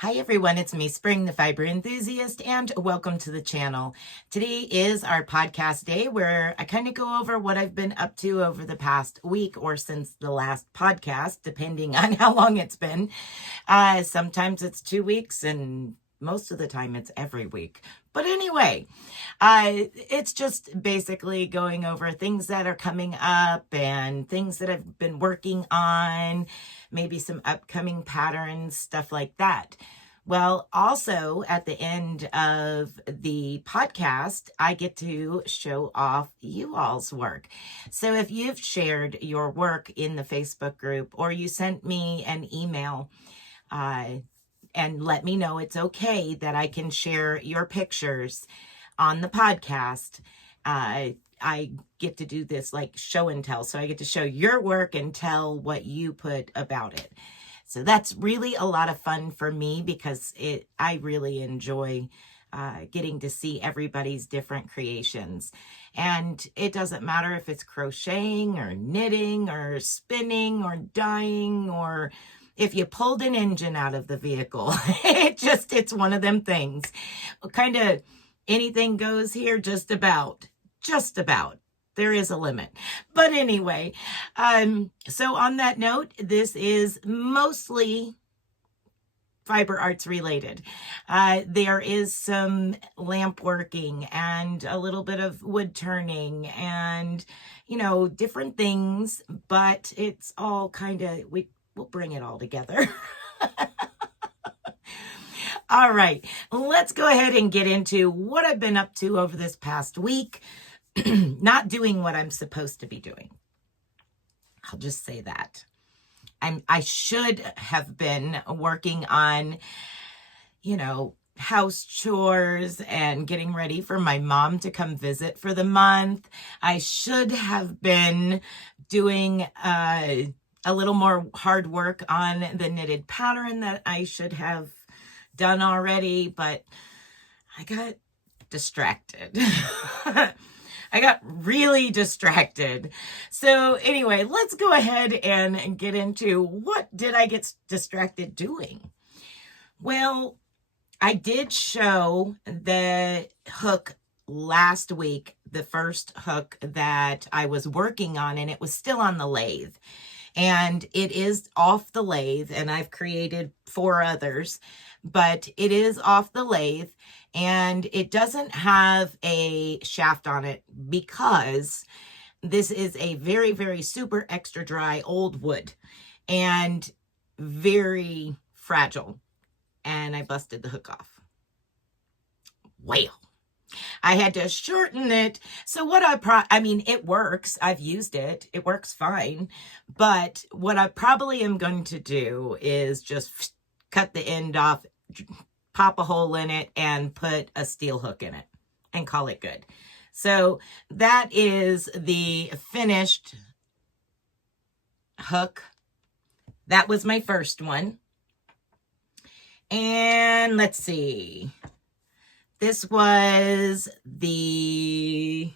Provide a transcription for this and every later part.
Hi everyone, it's me, Spring, the fiber enthusiast, and welcome to the channel. Today is our podcast day where I kind of go over what I've been up to over the past week or since the last podcast, depending on how long it's been. Sometimes it's 2 weeks and most of the time it's every week. But anyway, it's just basically going over things that are coming up and things that I've been working on, maybe some upcoming patterns, stuff like that. Well, also at the end of the podcast, I get to show off you all's work. So if you've shared your work in the Facebook group or you sent me an email, and let me know it's okay that I can share your pictures on the podcast. I get to do this like show and tell. So I get to show your work and tell what you put about it. So that's really a lot of fun for me because I really enjoy getting to see everybody's different creations. And it doesn't matter if it's crocheting or knitting or spinning or dyeing or if you pulled an engine out of the vehicle. It's one of them things. Kind of anything goes here, just about. There is a limit. But anyway, so on that note, this is mostly fiber arts related. There is some lamp working and a little bit of wood turning and, different things, but it's all kind of, we'll bring it all together. All right, let's go ahead and get into what I've been up to over this past week. Not doing what I'm supposed to be doing. I'll just say that. I should have been working on, house chores and getting ready for my mom to come visit for the month. I should have been doing a little more hard work on the knitted pattern that I should have done already, but I got distracted. I got really distracted. So anyway, let's go ahead and get into what did I get distracted doing? Well, I did show the hook last week, the first hook that I was working on, and it was still on the lathe. And it is off the lathe, and I've created 4 others, but it is off the lathe, and it doesn't have a shaft on it because this is a very, very super extra dry old wood and very fragile. And I busted the hook off. Well, I had to shorten it. So what it works. I've used it. It works fine. But what I probably am going to do is just cut the end off, pop a hole in it, and put a steel hook in it and call it good. So that is the finished hook. That was my first one. And let's see. This was the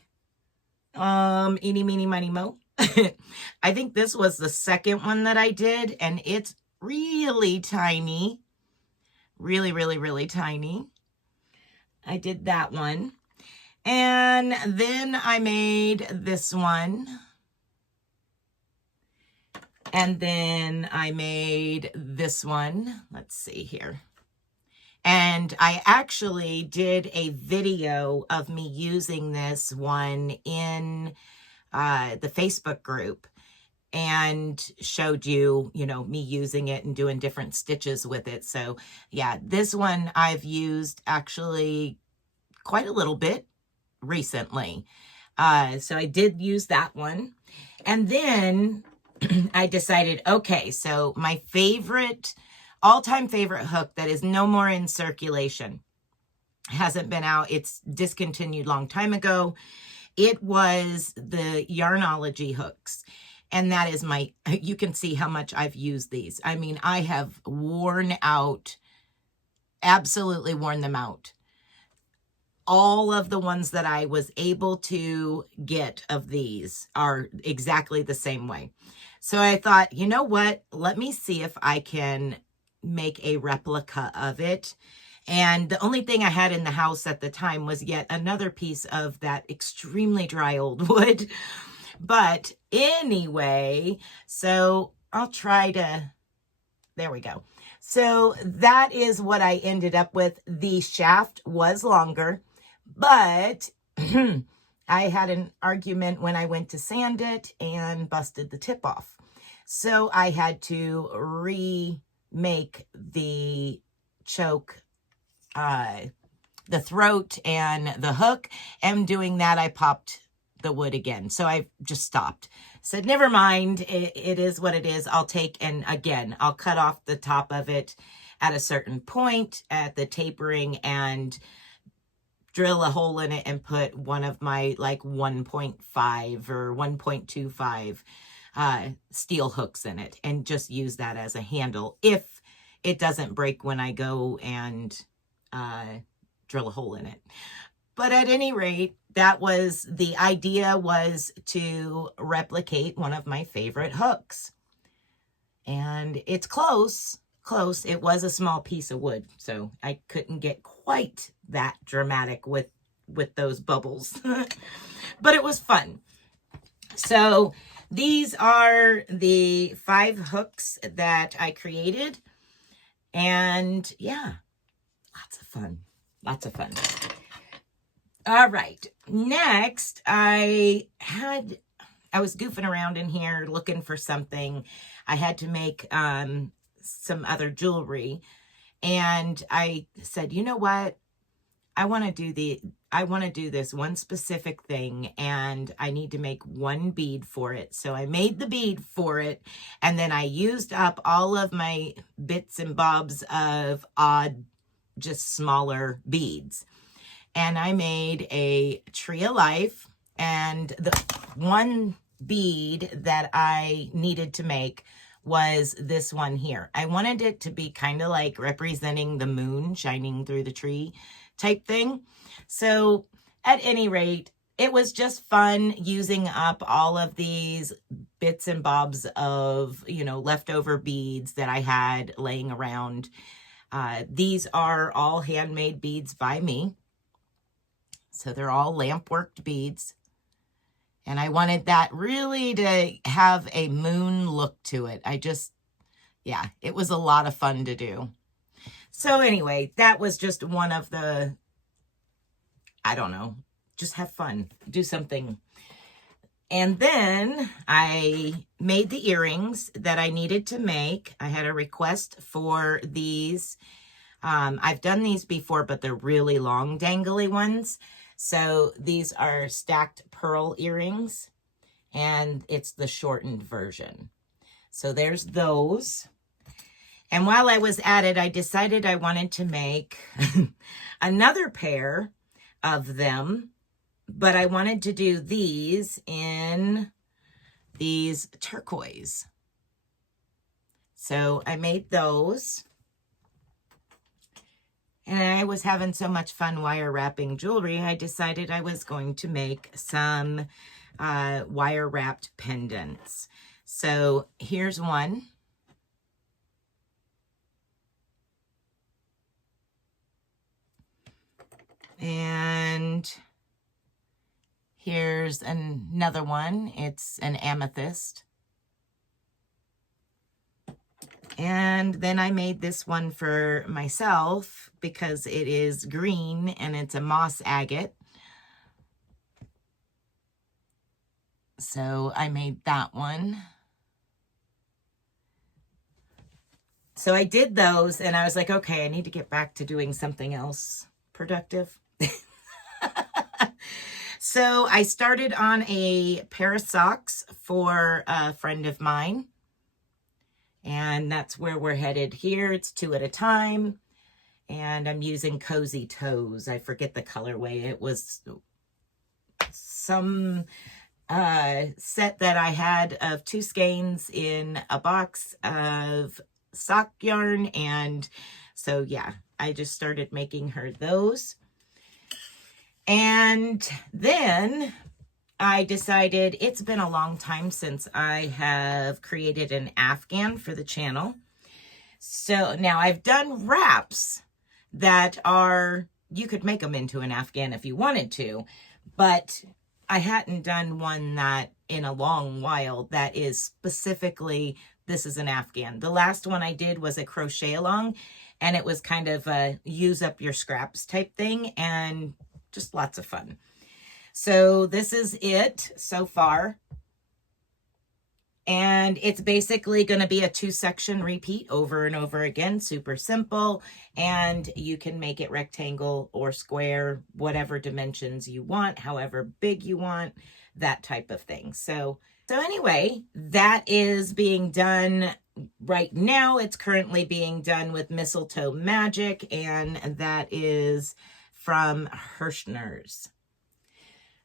eeny, meeny, miny, mo. I think this was the second one that I did, and it's really tiny. Really, really, really tiny. I did that one. And then I made this one. And then I made this one. Let's see here. And I actually did a video of me using this one in the Facebook group and showed you, me using it and doing different stitches with it. So yeah, this one I've used actually quite a little bit recently. So I did use that one. And then I decided, okay, so my all-time favorite hook that is no more in circulation, hasn't been out, it's discontinued long time ago. It was the Yarnology hooks. And that is you can see how much I've used these. I mean, I have absolutely worn them out. All of the ones that I was able to get of these are exactly the same way. So I thought, you know what? Let me see if I can make a replica of it. And the only thing I had in the house at the time was yet another piece of that extremely dry old wood. But anyway, so I'll try to, there we go. So that is what I ended up with. The shaft was longer, but I had an argument when I went to sand it and busted the tip off. So I had to remake the choke, the throat and the hook. And doing that, I popped the wood again. So I just stopped. Said, never mind. It is what it is. I'll take, and again, I'll cut off the top of it at a certain point at the tapering and drill a hole in it and put one of my like 1.5 or 1.25 steel hooks in it and just use that as a handle if it doesn't break when I go and drill a hole in it. But at any rate, that was the idea, was to replicate one of my favorite hooks. And it's close. It was a small piece of wood, so I couldn't get quite that dramatic with those bubbles. But it was fun. So these are the 5 hooks that I created. And yeah, lots of fun. All right. Next, I was goofing around in here looking for something. I had to make some other jewelry, and I said, you know what? I want to do this one specific thing, and I need to make one bead for it. So I made the bead for it, and then I used up all of my bits and bobs of odd, just smaller beads. And I made a tree of life, and the one bead that I needed to make was this one here. I wanted it to be kind of like representing the moon shining through the tree type thing. So at any rate, it was just fun using up all of these bits and bobs of, leftover beads that I had laying around. These are all handmade beads by me. So they're all lamp worked beads. And I wanted that really to have a moon look to it. It was a lot of fun to do. So anyway, that was just one of the, just have fun, do something. And then I made the earrings that I needed to make. I had a request for these. I've done these before, but they're really long, dangly ones. So these are stacked pearl earrings, and it's the shortened version. So there's those. And while I was at it, I decided I wanted to make another pair of them, but I wanted to do these in these turquoise. So I made those. And I was having so much fun wire wrapping jewelry, I decided I was going to make some wire wrapped pendants. So here's one. And here's another one. It's an amethyst. And then I made this one for myself because it is green and it's a moss agate. So I made that one. So I did those and I was like, okay, I need to get back to doing something else productive. So I started on a pair of socks for a friend of mine. And that's where we're headed here. It's 2 at a time. And I'm using Cozy Toes. I forget the colorway. It was some set that I had of 2 skeins in a box of sock yarn. And so, yeah, I just started making her those. And then I decided it's been a long time since I have created an Afghan for the channel. So now I've done wraps that are, you could make them into an Afghan if you wanted to, but I hadn't done one that in a long while that is specifically, this is an Afghan. The last one I did was a crochet along, and it was kind of a use up your scraps type thing, and just lots of fun. So this is it so far. And it's basically going to be a 2-section repeat over and over again. Super simple. And you can make it rectangle or square, whatever dimensions you want, however big you want, that type of thing. So anyway, that is being done right now. It's currently being done with Mistletoe Magic, and that is from Hirschner's.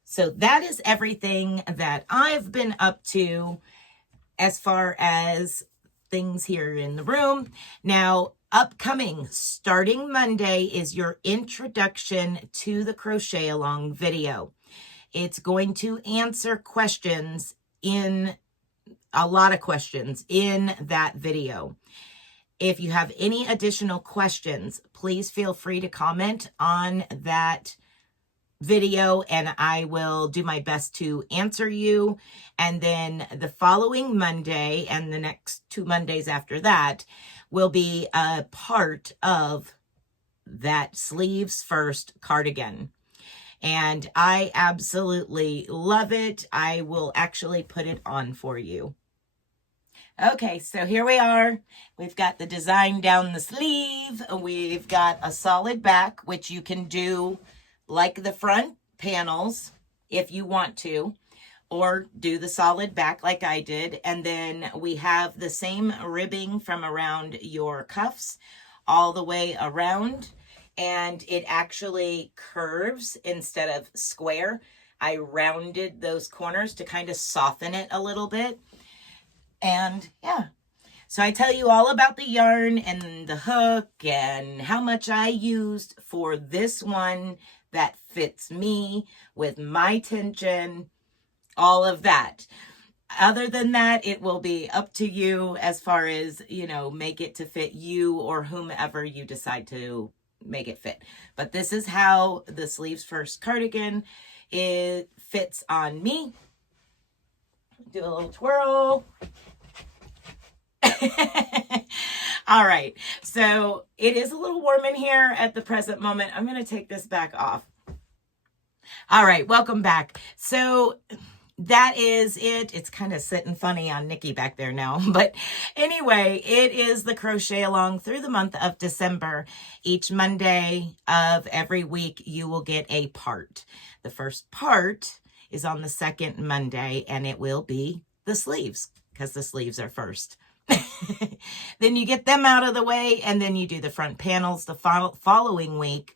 So that is everything that I've been up to as far as things here in the room. Now, upcoming, starting Monday, is your introduction to the crochet along video. It's going to answer questions, in a lot of questions in that video. If you have any additional questions, please feel free to comment on that video and I will do my best to answer you. And then the following Monday and the next 2 Mondays after that will be a part of that sleeves first cardigan. And I absolutely love it. I will actually put it on for you. Okay, so here we are. We've got the design down the sleeve. We've got a solid back, which you can do like the front panels if you want to, or do the solid back like I did. And then we have the same ribbing from around your cuffs all the way around, and it actually curves instead of square. I rounded those corners to kind of soften it a little bit. And yeah, so I tell you all about the yarn and the hook and how much I used for this one that fits me with my tension, all of that. Other than that, it will be up to you as far as, make it to fit you or whomever you decide to make it fit. But this is how the sleeves first cardigan, it fits on me. Do a little twirl. All right, so it is a little warm in here at the present moment. I'm going to take this back off. All right, welcome back. So that is it. It's kind of sitting funny on Nikki back there now. But anyway, it is the crochet along through the month of December. Each Monday of every week, you will get a part. The first part is on the second Monday, and it will be the sleeves, because the sleeves are first. Then you get them out of the way, and then you do the front panels the following week.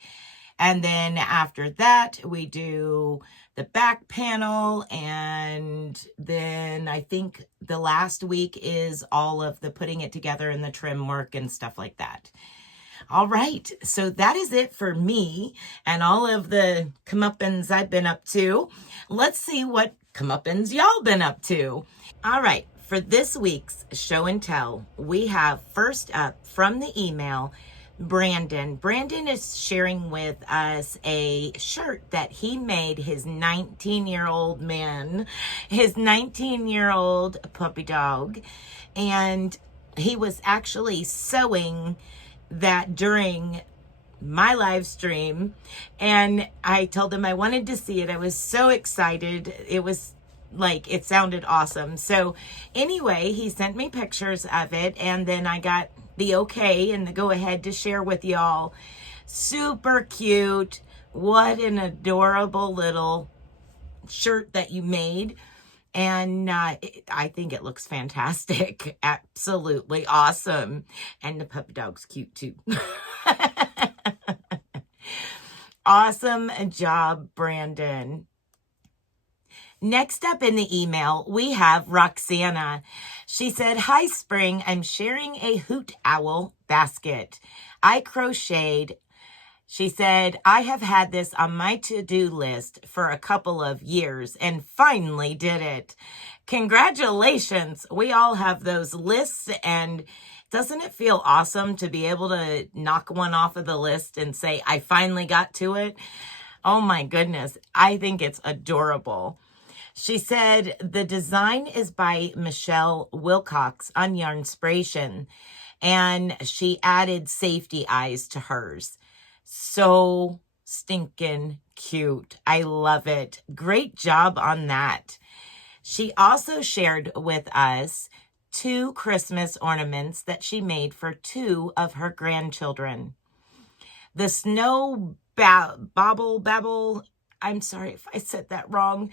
And then after that, we do the back panel, and then I think the last week is all of the putting it together and the trim work and stuff like that. All right, so that is it for me and all of the comeuppance I've been up to. Let's see what comeuppance y'all been up to. All right. For this week's show and tell, we have first up from the email, Brandon. Brandon is sharing with us a shirt that he made his 19-year-old man, his 19-year-old puppy dog. And he was actually sewing that during my live stream. And I told him I wanted to see it. I was so excited. It sounded awesome. So anyway, he sent me pictures of it, and then I got the okay and the go ahead to share with y'all. Super cute. What an adorable little shirt that you made. And I think it looks fantastic. Absolutely awesome. And the puppy dog's cute too. Awesome job, Brandon. Next up in the email, we have Roxana. She said, "Hi, Spring. I'm sharing a hoot owl basket. I crocheted." She said, "I have had this on my to-do list for a couple of years and finally did it." Congratulations. We all have those lists, and Doesn't it feel awesome to be able to knock one off of the list and say, I finally got to it? Oh my goodness. I think it's adorable. She said, the design is by Michelle Wilcox on Yarnspiration, and she added safety eyes to hers. So stinking cute. I love it. Great job on that. She also shared with us 2 Christmas ornaments that she made for 2 of her grandchildren. The Snow Babble, I'm sorry if I said that wrong,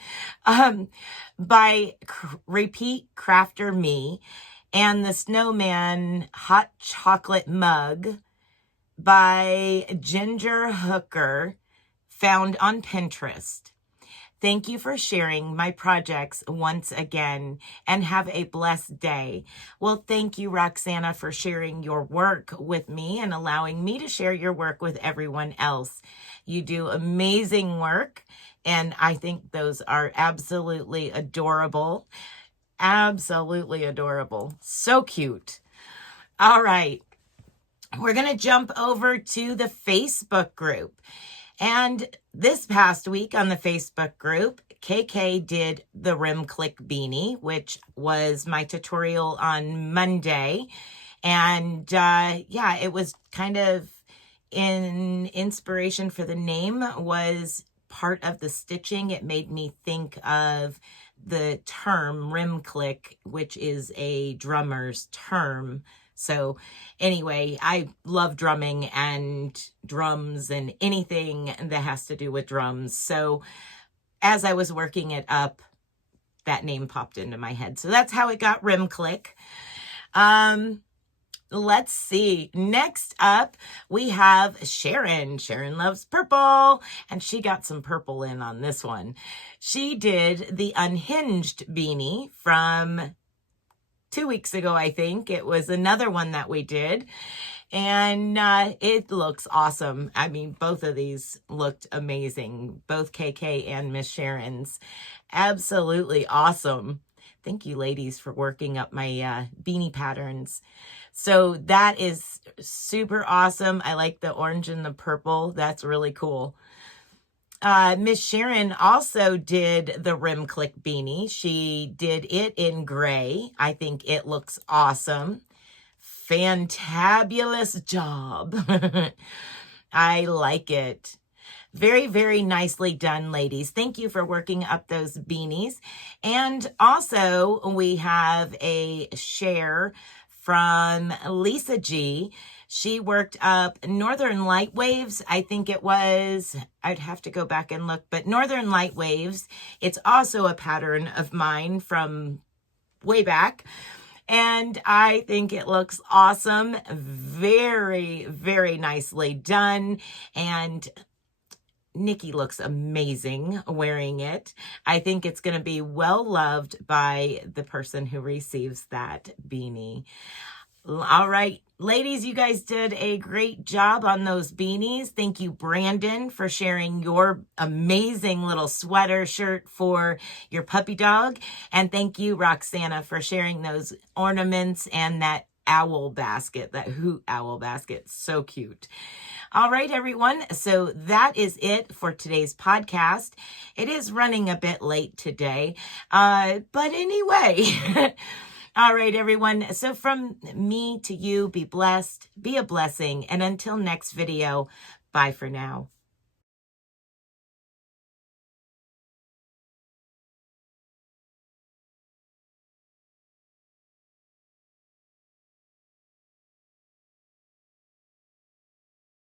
by Repeat Crafter Me, and the Snowman Hot Chocolate Mug by Ginger Hooker, found on Pinterest. Thank you for sharing my projects once again, and have a blessed day. Well, thank you, Roxana, for sharing your work with me and allowing me to share your work with everyone else. You do amazing work, and I think those are absolutely adorable. Absolutely adorable. So cute. All right. We're going to jump over to the Facebook group. And this past week on the Facebook group, KK did the Rim Click beanie, which was my tutorial on Monday. And yeah, it was kind of in inspiration for the name was part of the stitching. It made me think of the term rim click, which is a drummer's term. So anyway, I love drumming and drums and anything that has to do with drums. So as I was working it up, that name popped into my head. So that's how it got Rim Click. Let's see. Next up, we have Sharon. Sharon loves purple, and she got some purple in on this one. She did the Unhinged beanie from 2 weeks ago, I think. It was another one that we did, and it looks awesome. I mean, both of these looked amazing, both KK and Miss Sharon's. Absolutely awesome. Thank you, ladies, for working up my beanie patterns. So that is super awesome. I like the orange and the purple. That's really cool. Miss Sharon also did the Rim Click beanie. She did it in gray. I think it looks awesome. Fantabulous job. I like it. Very, very nicely done, ladies. Thank you for working up those beanies. And also we have a share from Lisa G. She worked up Northern Light Waves. I think it was, I'd have to go back and look, but Northern Light Waves. It's also a pattern of mine from way back. And I think it looks awesome. Very, very nicely done. And Nikki looks amazing wearing it. I think it's going to be well loved by the person who receives that beanie. All right, ladies, you guys did a great job on those beanies. Thank you, Brandon, for sharing your amazing little sweater shirt for your puppy dog. And thank you, Roxana, for sharing those ornaments and that owl basket, that hoot owl basket. So cute. All right, everyone. So that is it for today's podcast. It is running a bit late today, but anyway. All right, everyone. So from me to you, be blessed, be a blessing. And until next video, bye for now.